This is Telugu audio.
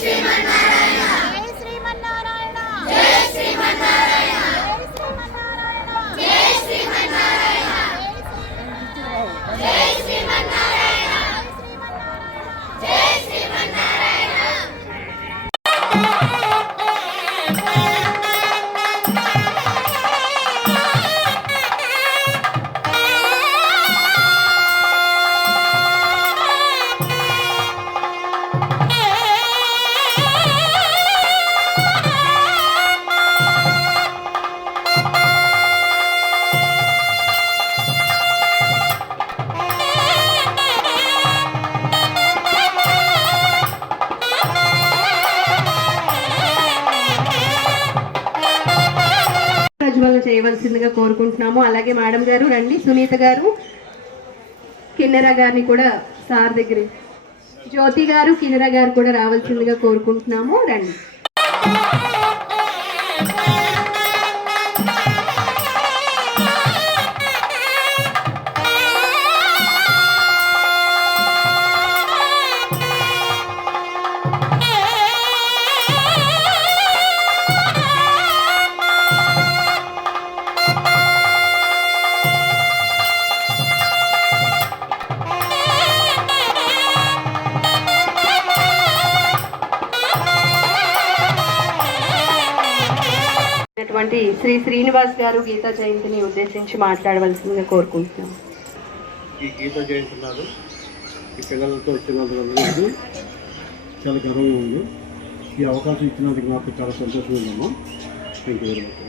Christian, my mother. చేయవలసిందిగా కోరుకుంటున్నాము. అలాగే మేడం గారు రండి. సునీత గారు కిన్నెరా గారిని కూడా సార్ దగ్గర జ్యోతి గారు కిన్నెరా గారు కూడా రావాల్సిందిగా కోరుకుంటున్నాము. రండి. ఉన్నటువంటి శ్రీ శ్రీనివాస్ గారు గీతా జయంతిని ఉద్దేశించి మాట్లాడవలసిందిగా కోరుకుంటున్నాం. ఈ గీత జయంతి నాడు ఈ పిల్లలతో వచ్చినందుకు చాలా గర్వంగా ఉంది. ఈ అవకాశం ఇచ్చినందుకు నాకు చాలా సంతోషంగా ఉన్నాము. Thank you very much